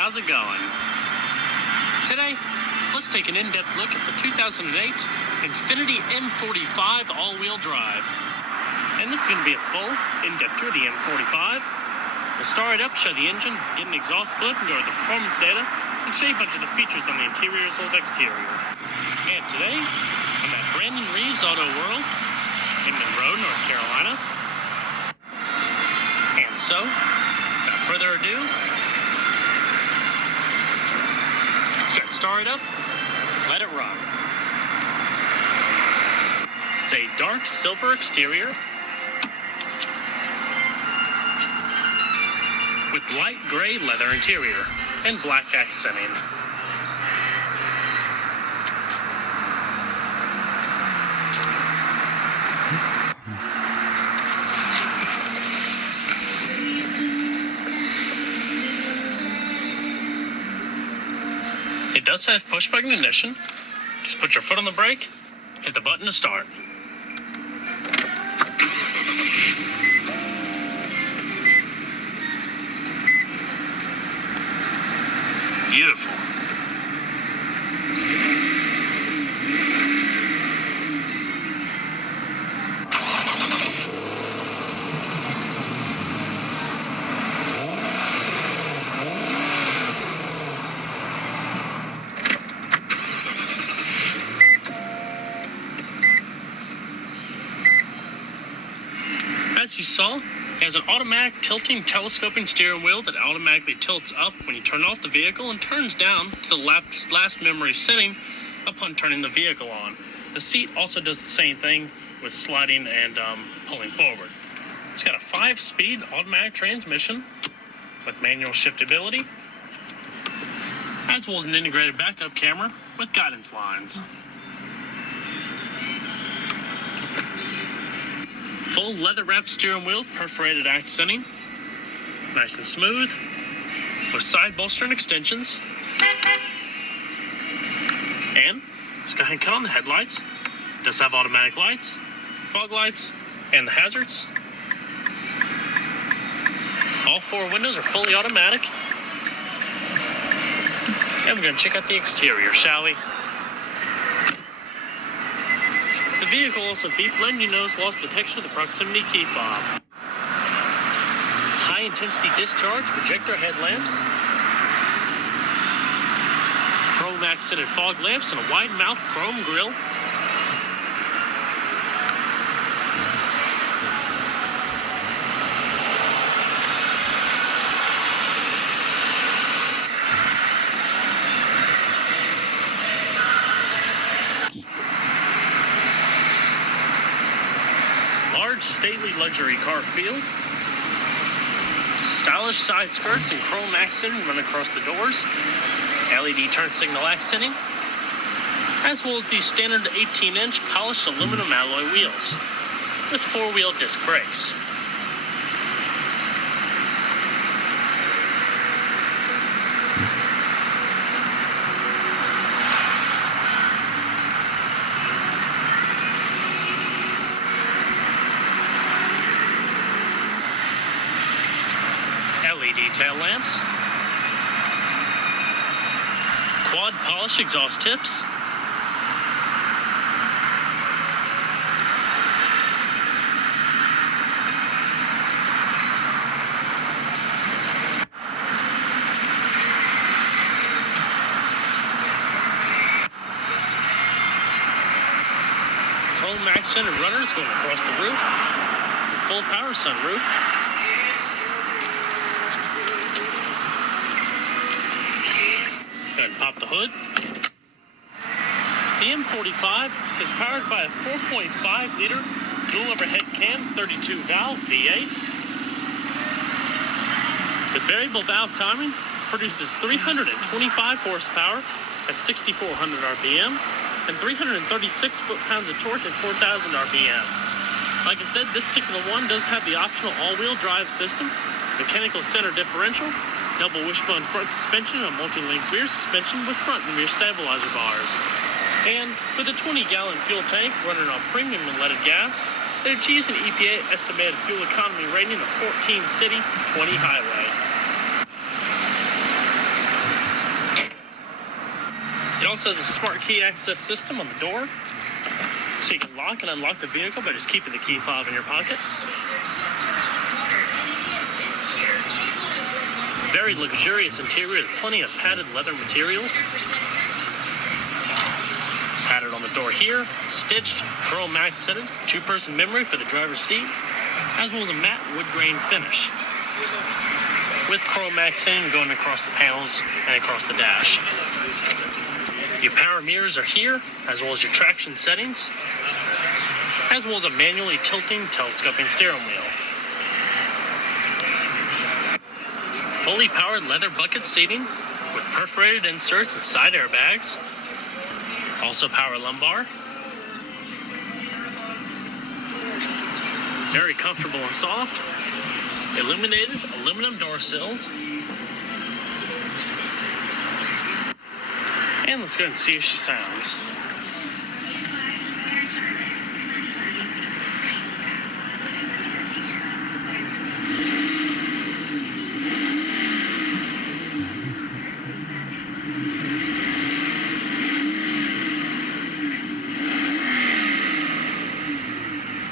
how's it going? Today, let's take an in-depth look at the 2008 Infiniti M45 all-wheel drive. And this is going to be a full, in-depth tour of the M45. We'll start it up, show the engine, get an exhaust clip, and go over the performance data, and show you a bunch of the features on the interior as well as exterior. And today, I'm at Brandon Reeves Auto World in Monroe, North Carolina. And so, without further ado, let's get started up, let it run. It's a dark silver exterior with light gray leather interior and black accenting. It does have push-button ignition. Just put your foot on the brake, hit the button to start. Beautiful. As you saw, it has an automatic tilting telescoping steering wheel that automatically tilts up when you turn off the vehicle and turns down to the last memory setting upon turning the vehicle on. The seat also does the same thing with sliding and pulling forward. It's got a 5-speed automatic transmission with manual shiftability, as well as an integrated backup camera with guidance lines. Full leather-wrapped steering wheel, perforated accenting, nice and smooth, with side bolster and extensions. And let's go ahead and cut on the headlights. It does have automatic lights, fog lights, and the hazards. All 4 windows are fully automatic. And we're going to check out the exterior, shall we? The vehicle also beeped letting you know it's lost detection of the proximity key fob. High-intensity discharge projector headlamps, chrome accented fog lamps, and a wide-mouth chrome grille. Large, stately luxury car feel. Stylish side skirts and chrome accenting run across the doors. LED turn signal accenting, as well as the standard 18-inch polished aluminum alloy wheels with 4-wheel disc brakes. LED tail lamps, quad polish exhaust tips, chrome accented runners going across the roof, full power sunroof. Go ahead and pop the hood. The M45 is powered by a 4.5-liter dual overhead cam 32-valve V8. The variable valve timing produces 325 horsepower at 6,400 RPM and 336 foot-pounds of torque at 4,000 RPM. Like I said, this particular one does have the optional all-wheel drive system, mechanical center differential, double wishbone front suspension, and a multi-link rear suspension with front and rear stabilizer bars. And with a 20-gallon fuel tank running on premium unleaded gas, it achieves an EPA estimated fuel economy rating of 14 city, 20 highway. It also has a smart key access system on the door, so you can lock and unlock the vehicle by just keeping the key fob in your pocket. Very luxurious interior with plenty of padded leather materials. Padded on the door here, stitched, chrome accented, two-person memory for the driver's seat, as well as a matte wood grain finish, with chrome accenting going across the panels and across the dash. Your power mirrors are here, as well as your traction settings, as well as a manually tilting, telescoping steering wheel. Fully powered leather bucket seating with perforated inserts and side airbags. Also power lumbar. Very comfortable and soft. Illuminated aluminum door sills. And let's go and see if she sounds.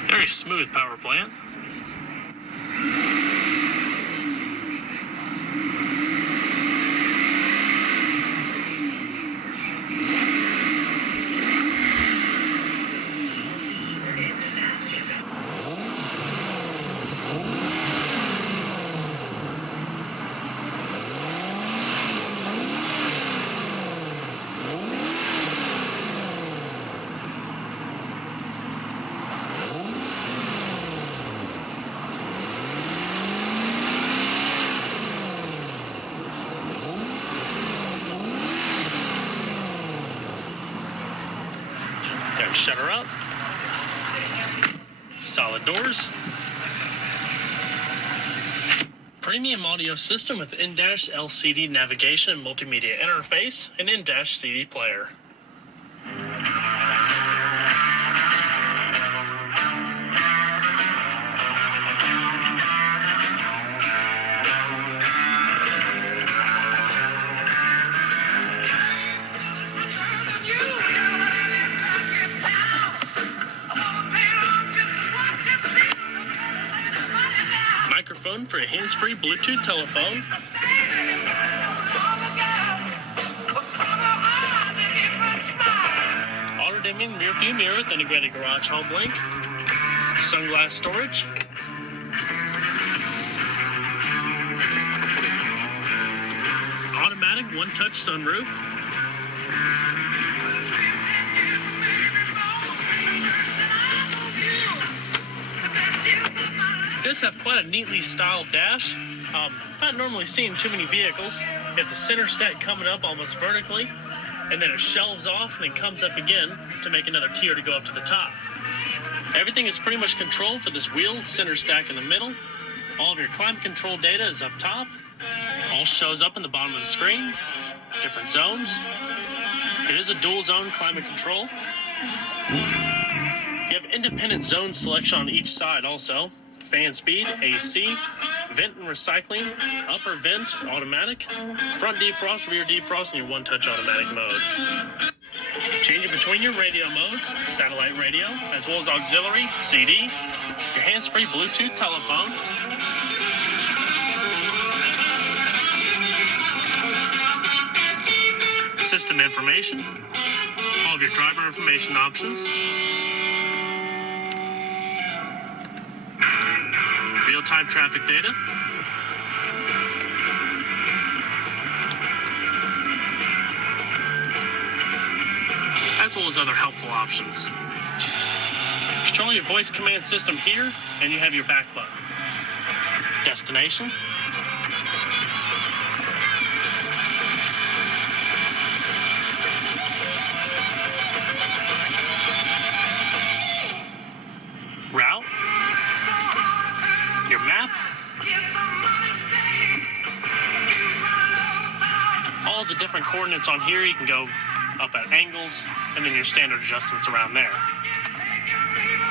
Very smooth power plant. There, shut her up. Solid doors. Premium audio system with in-dash LCD navigation and multimedia interface and in-dash CD player. Microphone for a hands-free Bluetooth telephone. Auto-dimming rear-view mirror with integrated garage home link. Sunglass storage. Automatic one-touch sunroof. It does have quite a neatly styled dash. Not normally seen too many vehicles. You have the center stack coming up almost vertically, and then it shelves off and then comes up again to make another tier to go up to the top. Everything is pretty much controlled for this wheel center stack in the middle. All of your climate control data is up top. All shows up in the bottom of the screen. Different zones. It is a dual zone climate control. You have independent zone selection on each side also. Fan speed, AC, vent and recycling, upper vent, automatic, front defrost, rear defrost, and your one-touch automatic mode. Changing between your radio modes, satellite radio, as well as auxiliary, CD, your hands-free Bluetooth telephone, system information, all of your driver information options, real-time traffic data, as well as other helpful options. Control your voice command system here, and you have your back button. Destination. Route. Your map. All the different coordinates on here, you can go up at angles, and then your standard adjustments around there,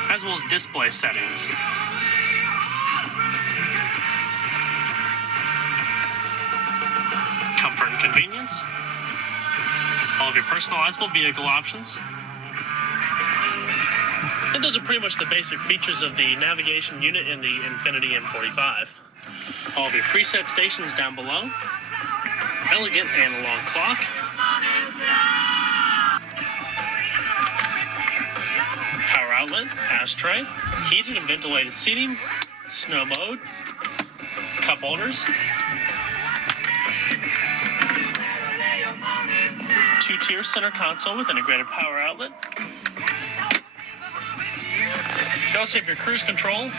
as well as display settings. Comfort and convenience. All of your personalizable vehicle options. And those are pretty much the basic features of the navigation unit in the Infiniti M45. All of your preset stations down below. Elegant analog clock. Power outlet, ashtray, heated and ventilated seating, snow mode, cup holders, 2-tier center console with integrated power outlet. You also have your cruise control,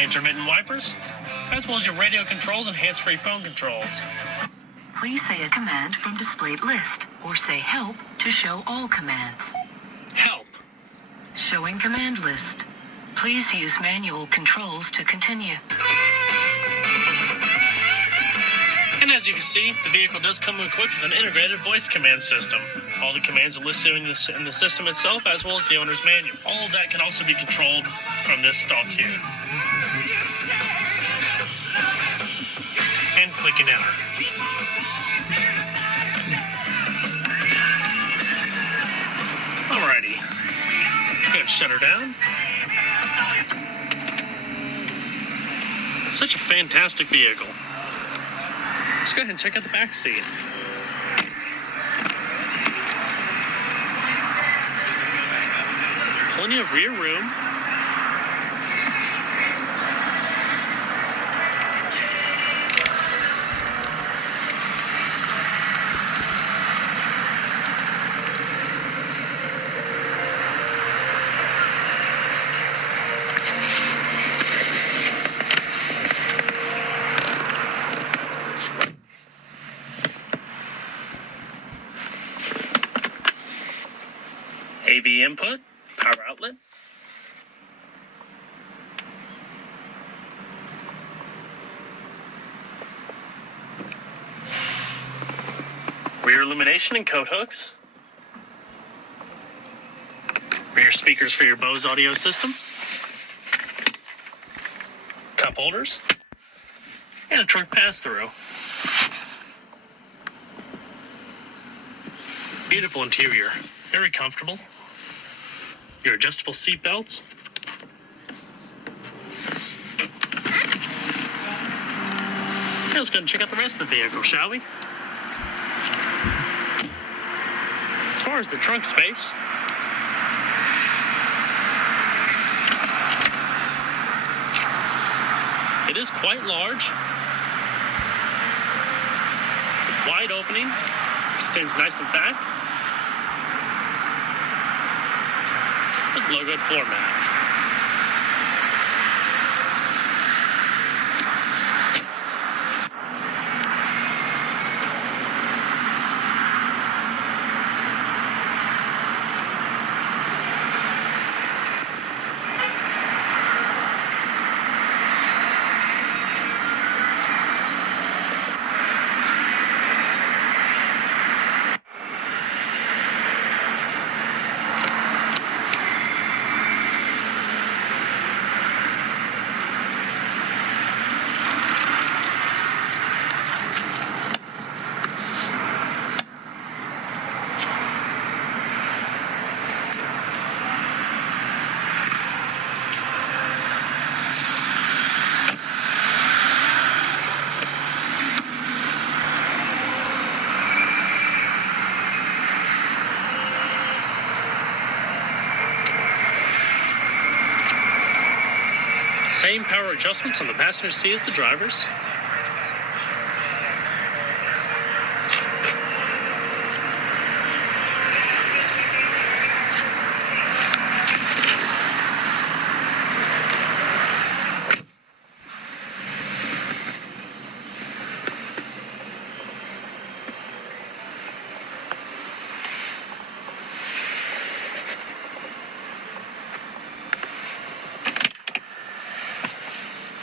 intermittent wipers, as well as your radio controls and hands-free phone controls. Please say a command from displayed list, or say help to show all commands. Help. Showing command list. Please use manual controls to continue. And as you can see, the vehicle does come equipped with an integrated voice command system. All the commands are listed in the system itself, as well as the owner's manual. All of that can also be controlled from this stalk here. And click and enter. Alrighty. Go ahead and shut her down. Such a fantastic vehicle. Let's go ahead and check out the back seat. Plenty of rear room. AV input, power outlet. Rear illumination and coat hooks. Rear speakers for your Bose audio system. Cup holders. And a trunk pass-through. Beautiful interior. Very comfortable. Your adjustable seat belts. Now let's go and check out the rest of the vehicle, shall we? As far as the trunk space, it is quite large. Wide opening, extends nice and back. With logoed floor mat. Same power adjustments on the passenger seat as the driver's.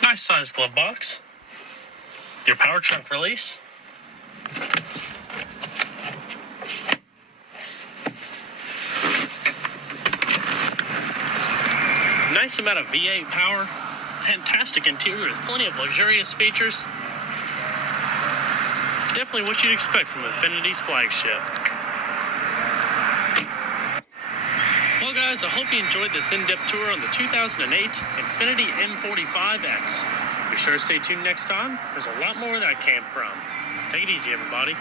Nice sized glove box. Your power trunk release. Nice amount of V8 power. Fantastic interior with plenty of luxurious features. Definitely what you'd expect from Infiniti's flagship. guys, I hope you enjoyed this in-depth tour on the 2008 Infiniti M45x. Be sure to stay tuned next time. There's a lot more where that came from. Take it easy, everybody.